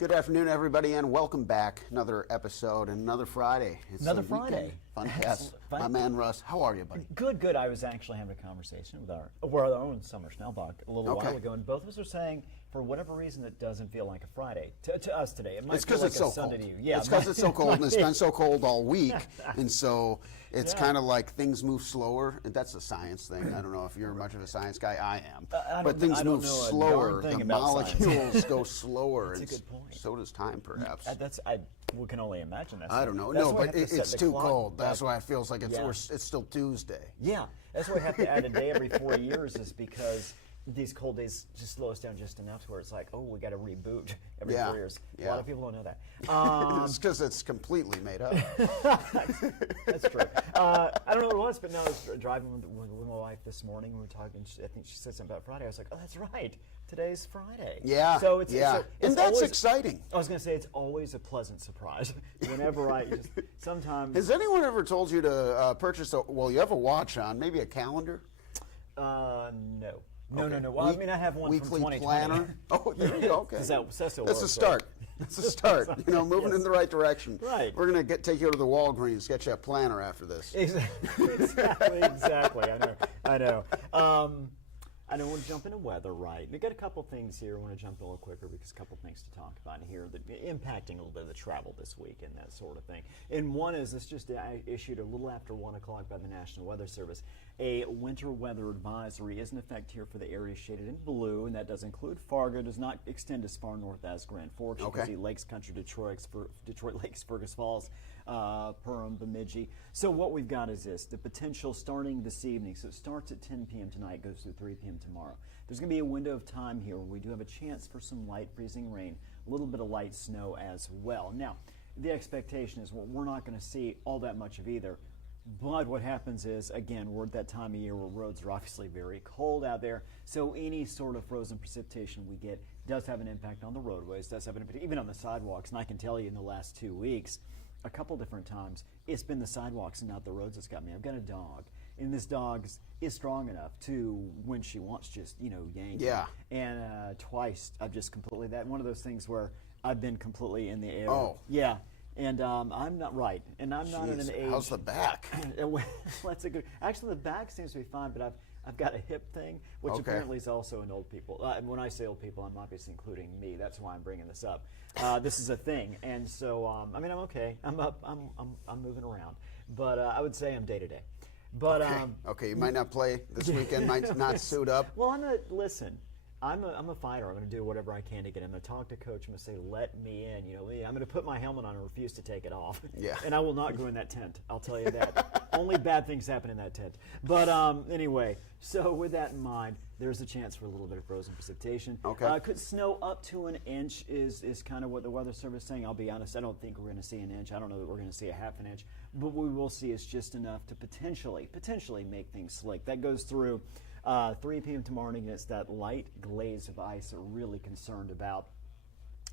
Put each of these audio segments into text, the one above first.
Good afternoon, everybody, and welcome back. Another episode and another Friday. It's another Friday. Funcast. My man, Russ. How are you, buddy? Good. I was actually having a conversation with our own Summer Schnellbach a little while ago, and both of us are saying, for whatever reason, it doesn't feel like a Friday to us today. It might it's feel because like it's so Sunday cold. to you. Yeah, it's because it's so cold, and it's been so cold all week, and so it's kind of like things move slower. And that's a science thing. I don't know if you're much of a science guy. I am. But things move slower. The molecules go slower. That's a good point. So does time, perhaps. We can only imagine that. I don't know. No, but it's too cold. That's why it feels like it's still Tuesday. Yeah, that's why we have to add a day every 4 years, is because these cold days just slow us down just enough to where it's like, oh, we got to reboot every 4 years. A lot of people don't know that. It's because it's completely made up. That's true. I don't know what it was, but no, I was driving with my wife this morning. We were talking. I think she said something about Friday. I was like, oh, that's right. Today's Friday. Yeah. So it's and that's always exciting. I was going to say it's always a pleasant surprise. Whenever sometimes. Has anyone ever told you to purchase you have a watch on, maybe a calendar? No. No. Okay. Well, I mean, I have one weekly from 2020. planner. Oh, there you go. Okay. That's a start. That's a start. Moving in the right direction. Right. We're gonna take you to the Walgreens, get you a planner after this. Exactly. I know. I don't want to jump into weather, right? We've got a couple things here. I want to jump a little quicker because a couple things to talk about here that impacting a little bit of the travel this week and that sort of thing. And one is this just issued a little after 1 o'clock by the National Weather Service. A winter weather advisory is in effect here for the areas shaded in blue, and that does include Fargo. Does not extend as far north as Grand Forks. You can see Lakes Country, Detroit Lakes, Fergus Falls, Perham, Bemidji. So what we've got is this: the potential starting this evening. So it starts at 10 p.m. tonight, goes through 3 p.m. tomorrow. There's going to be a window of time here where we do have a chance for some light freezing rain, a little bit of light snow as well. Now, the expectation is we're not going to see all that much of either. But what happens is, again, we're at that time of year where roads are obviously very cold out there, so any sort of frozen precipitation we get does have an impact on the roadways, does have an impact even on the sidewalks. And I can tell you in the last 2 weeks, a couple different times, it's been the sidewalks and not the roads that's got me. I've got a dog, and this dog is strong enough to, when she wants, just, yank. Yeah. And twice I've just completely, one of those things where I've been completely in the air. Oh. Yeah. And I'm not right, and I'm not in an age. How's the back? That's a good. Actually, the back seems to be fine, but I've got a hip thing, which apparently is also in old people. When I say old people, I'm obviously including me. That's why I'm bringing this up. This is a thing, and so I'm okay. I'm up. I'm moving around, but I would say I'm day to day. But you might not play this weekend. Might not suit up. Well, listen. I'm a fighter. I'm going to do whatever I can to get in. I'm going to talk to coach. I'm going to say, let me in. I'm going to put my helmet on and refuse to take it off. Yeah. And I will not go in that tent. I'll tell you that. Only bad things happen in that tent. But anyway, so with that in mind, there's a chance for a little bit of frozen precipitation. Okay. Could snow up to an inch is kind of what the Weather Service is saying. I'll be honest, I don't think we're going to see an inch. I don't know that we're going to see a half an inch. But what we will see is just enough to potentially make things slick. That goes through 3 p.m. tomorrow morning. It's that light glaze of ice that we're really concerned about.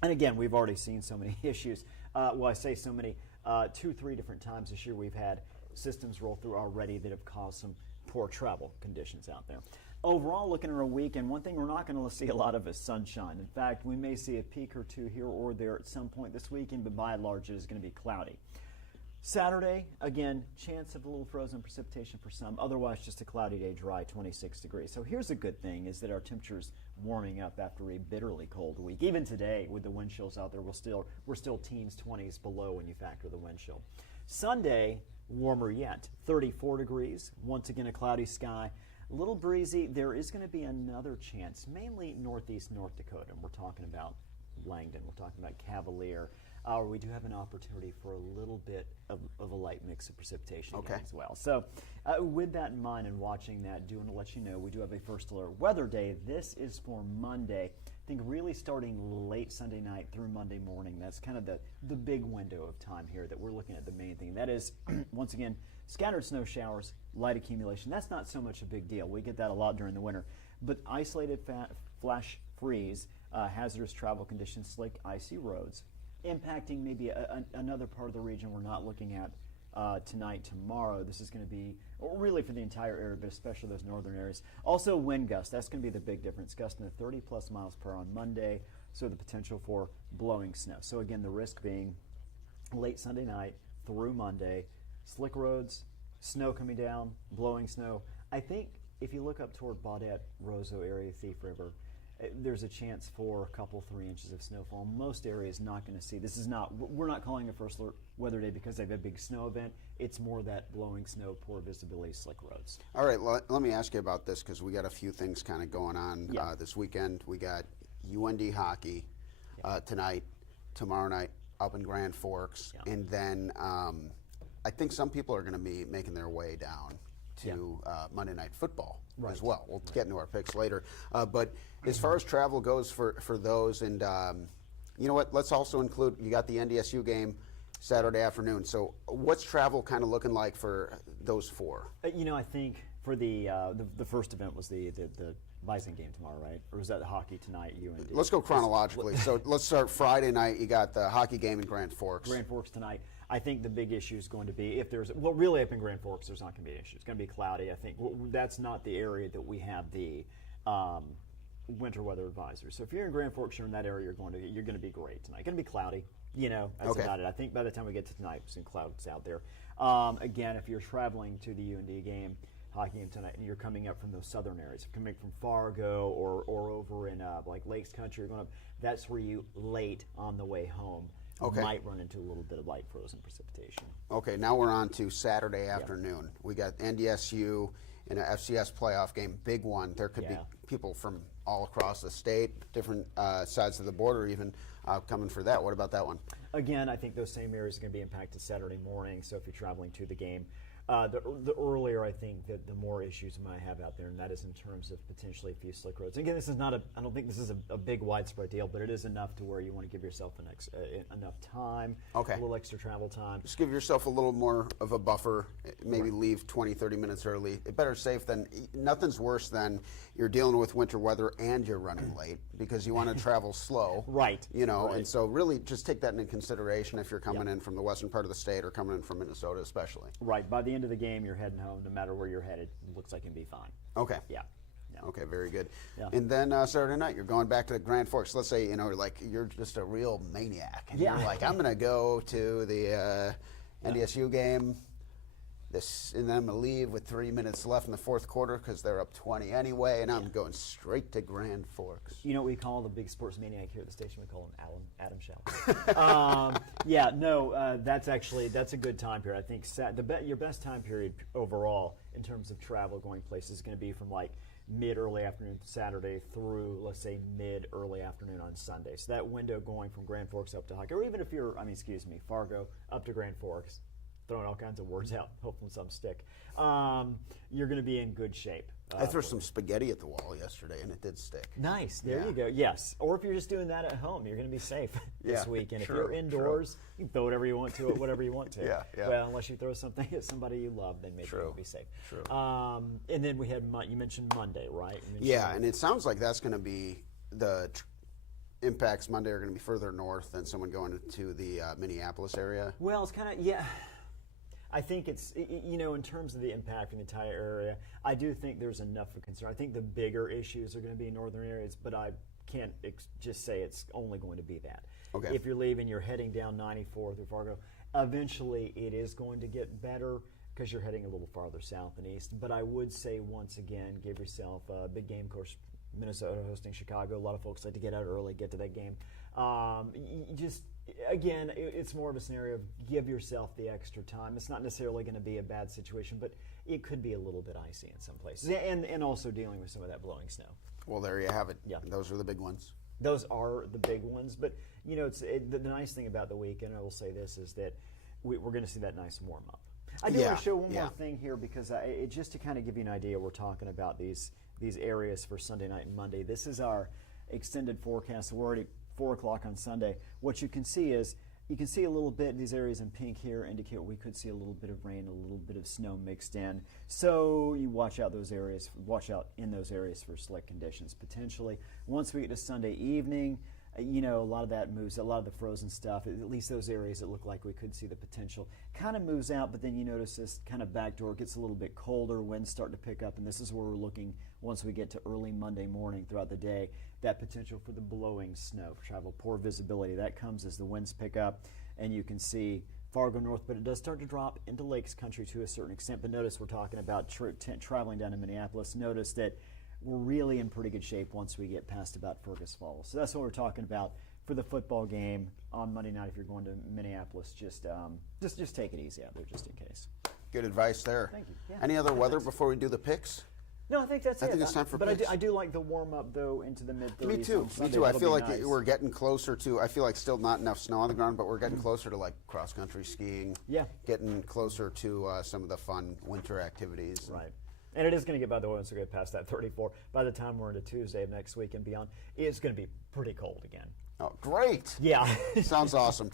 And again, we've already seen so many issues. I say so many. 2-3 different times this year we've had systems roll through already that have caused some poor travel conditions out there. Overall, looking at our weekend, one thing we're not going to see a lot of is sunshine. In fact, we may see a peak or two here or there at some point this weekend, but by and large it is going to be cloudy. Saturday, again, chance of a little frozen precipitation for some. Otherwise, just a cloudy day, dry, 26 degrees. So here's a good thing, is that our temperatures warming up after a bitterly cold week. Even today, with the wind chills out there, we're still teens, 20s below when you factor the wind chill. Sunday, warmer yet, 34 degrees. Once again, a cloudy sky. A little breezy. There is going to be another chance, mainly northeast North Dakota. And we're talking about Langdon. We're talking about Cavalier. We do have an opportunity for a little bit of a light mix of precipitation again as well. So with that in mind and watching that, I do want to let you know we do have a first alert weather day. This is for Monday. I think really starting late Sunday night through Monday morning. That's kind of the big window of time here that we're looking at. The main thing. That is, once again, scattered snow showers, light accumulation. That's not so much a big deal. We get that a lot during the winter. But isolated flash freeze, hazardous travel conditions, slick, icy roads, impacting maybe another part of the region we're not looking at tonight, tomorrow. This is going to be really for the entire area, but especially those northern areas. Also, wind gusts. That's going to be the big difference. Gusting to 30-plus miles per hour on Monday, so the potential for blowing snow. So again, the risk being late Sunday night through Monday, slick roads, snow coming down, blowing snow. I think if you look up toward Baudette, Roseau area, Thief River, there's a chance for a couple, 3 inches of snowfall. Most areas not going to see. This is not, we're not calling a first weather day because they have a big snow event. It's more that blowing snow, poor visibility, slick roads. All right, let me ask you about this because we got a few things kind of going on this weekend. We got UND hockey tonight, tomorrow night up in Grand Forks, and then I think some people are going to be making their way down to Monday Night Football as well. We'll get into our picks later. But as far as travel goes for those, and you know what, let's also include, you got the NDSU game Saturday afternoon. So what's travel kind of looking like for those four? I think for the first event was the Bison game tomorrow, right? Or was that hockey tonight, UND? Let's go chronologically. So let's start Friday night. You got the hockey game in Grand Forks. Grand Forks tonight. I think the big issue is going to be if there's, well, really up in Grand Forks, there's not going to be an issue. It's going to be cloudy. I think that's not the area that we have the winter weather advisory. So if you're in Grand Forks, you're in that area, you're going to be great tonight. Going to be cloudy. That's about it. I think by the time we get to tonight, some clouds out there. Again, if you're traveling to the UND game, hockey game tonight, and you're coming up from those southern areas, coming from Fargo or over in like Lakes Country, you're going up. That's where you late on the way home might run into a little bit of light frozen precipitation. Okay, now we're on to Saturday afternoon. We got NDSU in an FCS playoff game, big one. There could be people from all across the state, different sides of the border even coming for that. What about that one? Again, I think those same areas are going to be impacted Saturday morning, so if you're traveling to the game, the earlier, I think, that the more issues you might have out there, and that is in terms of potentially a few slick roads. Again, this is not I don't think this is a big widespread deal, but it is enough to where you want to give yourself enough time, a little extra travel time. Just give yourself a little more of a buffer, maybe leave 20, 30 minutes early. Better safe than, nothing's worse than you're dealing with winter weather and you're running late because you want to travel slow. And so really just take that into consideration if you're coming in from the western part of the state or coming in from Minnesota especially. Right. By the end of the game, you're heading home. No matter where you're headed, it looks like you'll be fine. Okay. Yeah. Okay, very good. And then Saturday night, you're going back to Grand Forks. Let's say, like you're just a real maniac. And you're like, I'm going to go to the NDSU game, and then I'm going to leave with 3 minutes left in the fourth quarter because they're up 20 anyway, and I'm going straight to Grand Forks. You know what we call the big sports maniac here at the station? We call him Adam Shalford. That's a good time period. I think your best time period overall in terms of travel going places is going to be from like mid-early afternoon Saturday through, let's say, mid-early afternoon on Sunday. So that window going from Grand Forks up to hockey, or even if you're, Fargo up to Grand Forks, throwing all kinds of words out, hopefully some stick, you're going to be in good shape. I threw some spaghetti at the wall yesterday, and it did stick. Nice. There you go. Yes. Or if you're just doing that at home, you're going to be safe this weekend. If you're indoors, you can throw whatever you want to it, whatever you want to. Well, unless you throw something at somebody you love, then maybe you'll be safe. And then we had, you mentioned Monday, right? And it sounds like that's going to be the impacts Monday are going to be further north than someone going to the Minneapolis area. Well, it's kind of, I think it's, in terms of the impact in the entire area, I do think there's enough of concern. I think the bigger issues are going to be in northern areas, but I can't just say it's only going to be that. Okay. If you're leaving, you're heading down 94 through Fargo, eventually it is going to get better because you're heading a little farther south and east. But I would say, once again, give yourself a big game. Of course, Minnesota hosting Chicago. A lot of folks like to get out early, get to that game. Again, it's more of a scenario of give yourself the extra time. It's not necessarily going to be a bad situation, but it could be a little bit icy in some places. And also dealing with some of that blowing snow. Well, there you have it. Yeah. Those are the big ones. Those are the big ones. But, the nice thing about the weekend, I will say this, is that we're going to see that nice warm-up. I do want to show one more thing here because just to kind of give you an idea, we're talking about these areas for Sunday night and Monday. This is our extended forecast. We're already 4 o'clock on Sunday. What you can see is, you can see a little bit, these areas in pink here indicate we could see a little bit of rain, a little bit of snow mixed in. So you watch out in those areas for slick conditions potentially. Once we get to Sunday evening, a lot of that moves, a lot of the frozen stuff, at least those areas that look like we could see the potential, kind of moves out, but then you notice this kind of backdoor gets a little bit colder, winds start to pick up, and this is where we're looking once we get to early Monday morning throughout the day, that potential for the blowing snow, for travel, poor visibility. That comes as the winds pick up, and you can see Fargo north, but it does start to drop into Lakes Country to a certain extent. But notice we're talking about traveling down to Minneapolis. Notice that we're really in pretty good shape once we get past about Fergus Falls. So that's what we're talking about for the football game on Monday night. If you're going to Minneapolis, just take it easy out there, just in case. Good advice there. Thank you. Yeah. Any other weather before we do the picks? No, I think that's it. I think it's time for picks. picks. I do like the warm-up, though, into the mid-30s. Me too. On Sunday. Me too. I That'll feel be like nice. we're getting closer to, I feel like still not enough snow on the ground, but we're getting closer to like cross-country skiing. Yeah. Getting closer to some of the fun winter activities. Right. And it is going to get, by the way, once we get past that 34, by the time we're into Tuesday of next week and beyond, it's going to be pretty cold again. Oh, great. Yeah. Sounds awesome.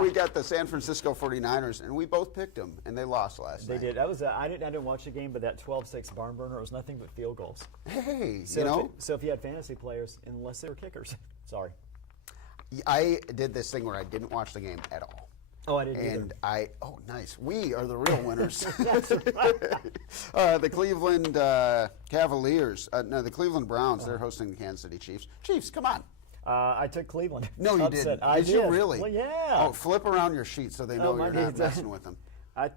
We got the San Francisco 49ers, and we both picked them, and they lost last night. They did. I didn't watch the game, but that 12-6 barn burner, it was nothing but field goals. Hey, So if you had fantasy players, unless they were kickers, sorry. I did this thing where I didn't watch the game at all. Oh, I didn't And either. nice. We are the real winners. That's right. The Cleveland Cavaliers, the Cleveland Browns, they're hosting the Kansas City Chiefs. Chiefs, come on. I took Cleveland. No, you Upset. didn't. I Did you really? Well, yeah. Oh, flip around your sheet so they know my you're not needs- messing with them. I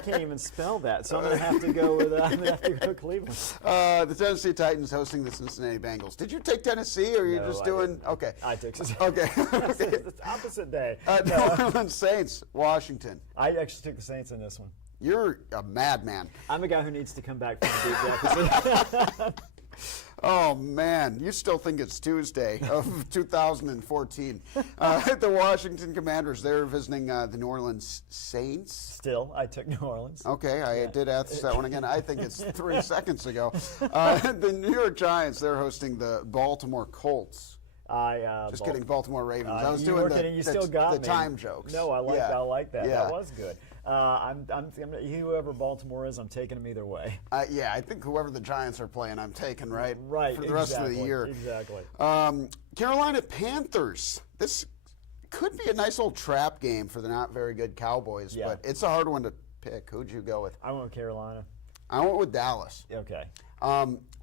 can't even spell that, so I'm going to have to go with Cleveland. The Tennessee Titans hosting the Cincinnati Bengals. Did you take Tennessee, or are you No, just I doing? didn't. Okay. I took Okay. It's opposite day. New Orleans Saints, Washington. I actually took the Saints in this one. You're a madman. I'm a guy who needs to come back from the deep deficit. Oh, man. You still think it's Tuesday of 2014. The Washington Commanders, they're visiting the New Orleans Saints. Still, I took New Orleans. Okay, I did ask that one again. I think it's 3 seconds ago. The New York Giants, they're hosting the Baltimore Colts. Just kidding, Baltimore Ravens. I was doing you still got the me. time jokes. No, I like that. Yeah. That was good. Whoever Baltimore is, I'm taking them either way. I think whoever the Giants are playing, I'm taking, right? Right. For the rest of the year. Exactly. Carolina Panthers. This could be a nice old trap game for the not very good Cowboys, Yeah. but it's a hard one to pick. Who'd you go with? I went with Carolina. I went with Dallas. Okay.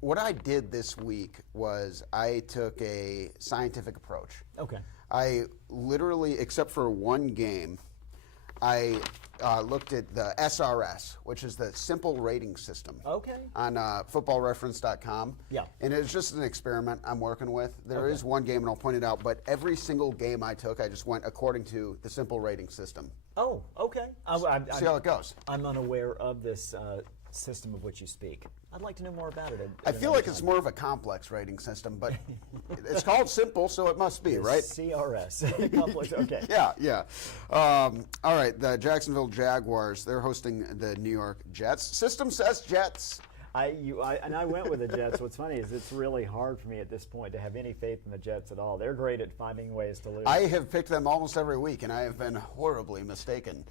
What I did this week was I took a scientific approach. Okay. I literally, except for one game, I looked at the SRS, which is the simple rating system. Okay. On footballreference.com. Yeah. And it's just an experiment I'm working with. There is one game, and I'll point it out, but every single game I took, I just went according to the simple rating system. Oh, okay. See how it goes. I'm unaware of this system of which you speak. I'd like to know more about it. I feel like it's more of a complex rating system, but it's called simple, so it must be, right? CRS. Complex. Okay. Yeah. All right, the Jacksonville Jaguars, they're hosting the New York Jets. System says Jets. I went with the Jets. What's funny is it's really hard for me at this point to have any faith in the Jets at all. They're great at finding ways to lose. I have picked them almost every week, and I have been horribly mistaken.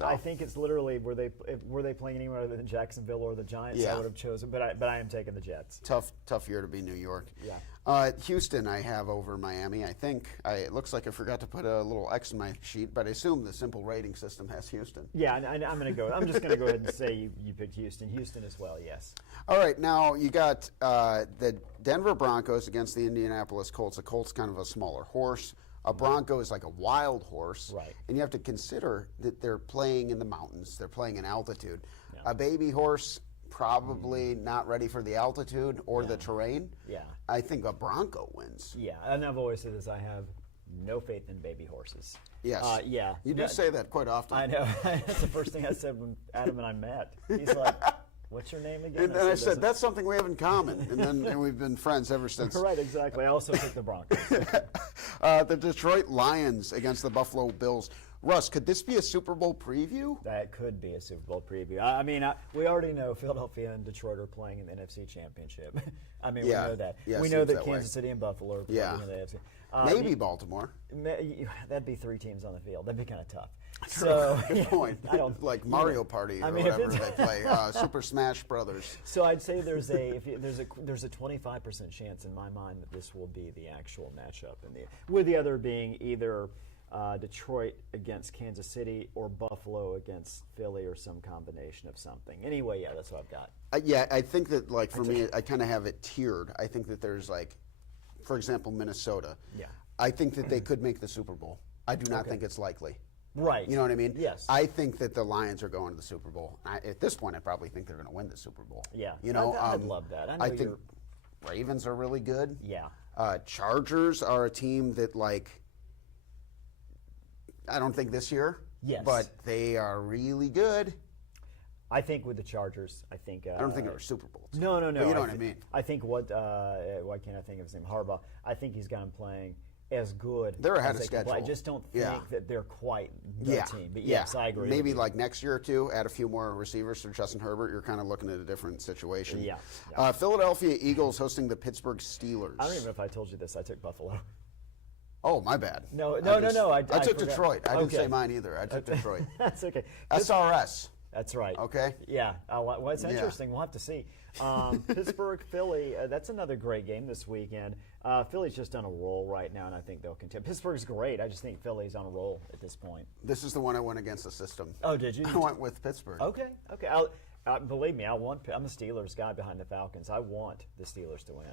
I think it's literally were they playing anywhere other than Jacksonville or the Giants? Yeah. I would have chosen, but I am taking the Jets. Tough year to be New York. Yeah. Houston, I have over Miami. I think it looks like I forgot to put a little X in my sheet, but I assume the simple rating system has Houston. Yeah, I'm going to go. I'm just going to go ahead and say you picked Houston. Houston as well. Yes. All right, now you got the Denver Broncos against the Indianapolis Colts. The Colts kind of a smaller horse. A Bronco is like a wild horse. Right. And you have to consider that they're playing in the mountains. They're playing in altitude. Yeah. A baby horse, probably not ready for the altitude or the terrain. Yeah. I think a Bronco wins. Yeah, and I've always said this. I have no faith in baby horses. Yes. Yeah. You do say that quite often. I know. That's the first thing I said when Adam and I met. He's like, "What's your name again?" And I said, that's something we have in common. And we've been friends ever since. Right, exactly. I also took the Broncos. The Detroit Lions against the Buffalo Bills. Russ, could this be a Super Bowl preview? That could be a Super Bowl preview. We already know Philadelphia and Detroit are playing in the NFC Championship. We know that. Yeah, we know seems that that Kansas way. City and Buffalo are playing in the NFC. Maybe Baltimore. That'd be 3 teams on the field. That'd be kind of tough. So Good point. I don't like Mario Party or mean, if whatever it's- they play, Super Smash Brothers. So I'd say there's a 25% chance in my mind that this will be the actual matchup, with the other being either Detroit against Kansas City or Buffalo against Philly or some combination of something. Anyway, yeah, that's what I've got. Yeah, I think that like for me, I kind of have it tiered. I think that there's like, for example, Minnesota. Yeah. I think that they could make the Super Bowl. I do not think it's likely. Right. You know what I mean? Yes. I think that the Lions are going to the Super Bowl. At this point, I probably think they're going to win the Super Bowl. Yeah. You know, I'd love that. I know think Ravens are really good. Yeah. Chargers are a team that like. I don't think this year. Yes. But they are really good. I think with the Chargers, I don't think they're Super Bowl. No. But you know what I mean? I think why can't I think of his name? Harbaugh. I think he's got him playing as good. They're ahead as of they can play. schedule. I just don't think that they're quite the team. But yeah. yes, I agree. Maybe with you. like next year or two, add a few more receivers for Justin Herbert. You're kind of looking at a different situation. Yeah. Philadelphia Eagles hosting the Pittsburgh Steelers. I don't even know if I told you this. I took Buffalo. Oh, my bad. No. I took forgot. Detroit. I didn't Okay. say mine either. I took Detroit. That's okay. SRS. That's right. Okay. Yeah. Well, it's interesting. We'll have to see. Pittsburgh, Philly. That's another great game this weekend. Philly's just on a roll right now, and I think they'll continue. Pittsburgh's great. I just think Philly's on a roll at this point. This is the one I went against the system. Oh, did you? I went with Pittsburgh. Okay. Believe me, I'm a Steelers guy behind the Falcons. I want the Steelers to win.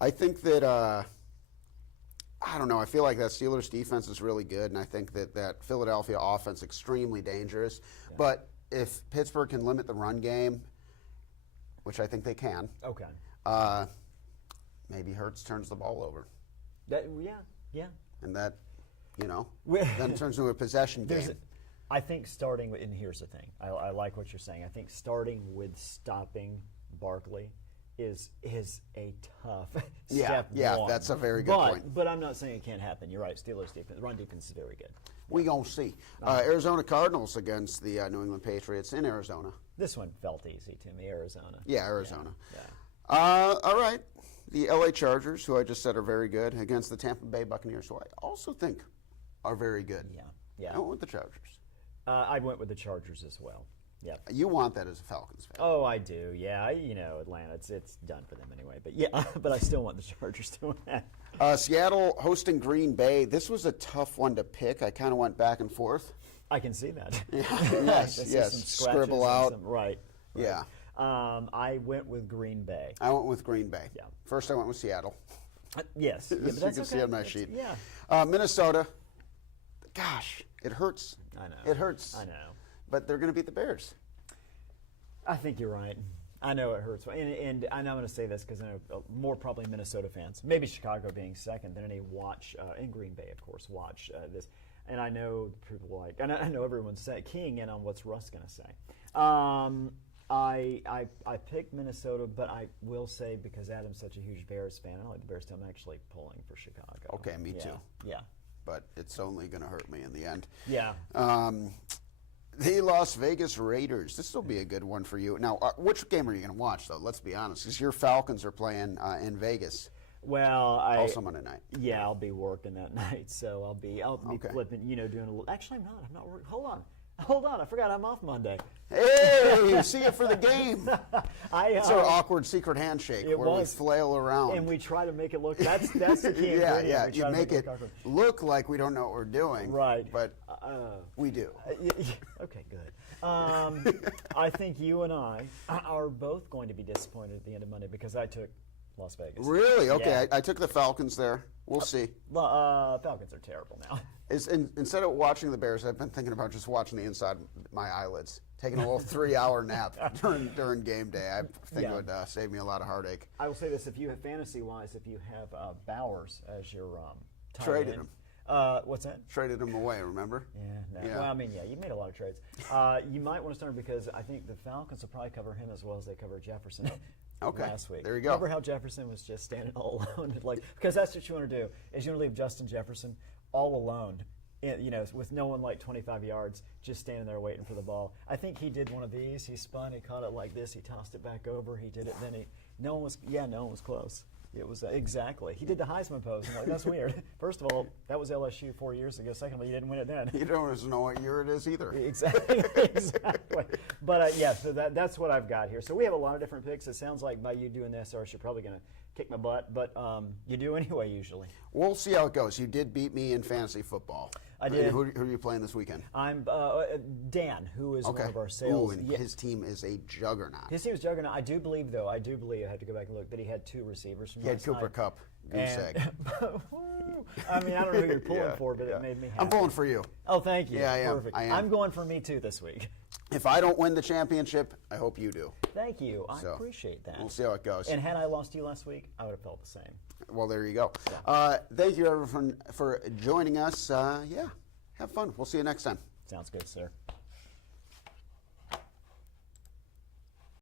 I think that I don't know. I feel like that Steelers defense is really good, and I think that Philadelphia offense extremely dangerous. Yeah. But if Pittsburgh can limit the run game, which I think they can, maybe Hurts turns the ball over. Yeah. And that, then turns into a possession game. I think starting with, and here's the thing, I like what you're saying. I think starting with stopping Barkley is a tough step one. That's a very good point. But I'm not saying it can't happen. You're right. Steelers defense, run defense is very good. We gonna see. Arizona Cardinals against the New England Patriots in Arizona. This one felt easy to me, Arizona. Yeah, Arizona. Yeah. All right. The LA Chargers, who I just said are very good, against the Tampa Bay Buccaneers, who I also think are very good. Yeah. I went with the Chargers. I went with the Chargers as well. Yeah. You want that as a Falcons fan. Oh, I do. Yeah. Atlanta, it's done for them anyway. But yeah, but I still want the Chargers to win. Seattle hosting Green Bay. This was a tough one to pick. I kind of went back and forth. I can see that. Yes. Scribble out. Right. Yeah. I went with Green Bay. I went with Green Bay. Yeah. First, I went with Seattle. Yes. Yeah, As you can see on my sheet. Yeah. Minnesota. Gosh, it hurts. I know. It hurts. I know. But they're going to beat the Bears. I think you're right. I know it hurts. And I'm going to say this because I know more probably Minnesota fans, maybe Chicago being second, than any watch, and Green Bay, of course, watch this. And I know people and I know everyone's keying in on what's Russ going to say. I picked Minnesota, but I will say because Adam's such a huge Bears fan, I don't like the Bears team. I'm actually pulling for Chicago. Okay, me too. Yeah. But it's only going to hurt me in the end. Yeah. The Las Vegas Raiders. This will be a good one for you. Now, which game are you going to watch, though? Let's be honest, because your Falcons are playing in Vegas. Well, also Monday night. Yeah, I'll be working that night, so I'll be okay. flipping, doing a little. Actually, I'm not. I'm not working. Hold on. I forgot I'm off Monday. Hey, see you for the game. It's our awkward secret handshake where we flail around. And we try to make it look, that's the key ingredient. Yeah. You make it look like we don't know what we're doing. Right. But we do. Okay, good. I think you and I are both going to be disappointed at the end of Monday because I took Las Vegas. Really? Okay, Yeah. I took the Falcons there. We'll see. Falcons are terrible now. Instead of watching the Bears, I've been thinking about just watching the inside of my eyelids, taking a little 3-hour nap during game day. I think it would save me a lot of heartache. I will say this: if you have fantasy-wise, if you have Bowers as your tight traded end, him. What's that? Traded him away. Remember? Yeah. Well, I mean, you made a lot of trades. You might want to start because I think the Falcons will probably cover him as well as they covered Jefferson. Okay. Last week. There you go. Remember how Jefferson was just standing all alone, because that's what you want to do is you want to leave Justin Jefferson all alone, with no one like 25 yards, just standing there waiting for the ball. I think he did one of these. He spun, he caught it like this, he tossed it back over, he did it. Then no one was close. It was exactly. He did the Heisman pose. I'm like, that's weird. First of all, that was LSU 4 years ago. Second of all, you didn't win it then. You don't know what year it is either. Exactly. Exactly. But yeah, so that's what I've got here. So we have a lot of different picks. It sounds like by you doing this, Russ, you're probably going to kick my butt, but you do anyway usually. We'll see how it goes. You did beat me in fantasy football. I did. Who are you playing this weekend? I'm Dan, who is one of our Ooh, sales. and his team is a juggernaut. His team is juggernaut. I do believe, I have to go back and look, that he had 2 receivers from He had last Cooper night. Kupp, goose egg. I mean, I don't know who you're pulling for, but it made me happy. I'm pulling for you. Oh, thank you. Yeah, I am. Perfect. I am. I'm going for me too this week. If I don't win the championship, I hope you do. Thank you. I So, appreciate that. We'll see how it goes. And had I lost you last week, I would have felt the same. Well, there you go. Thank you, everyone, for joining us. Yeah, have fun. We'll see you next time. Sounds good, sir.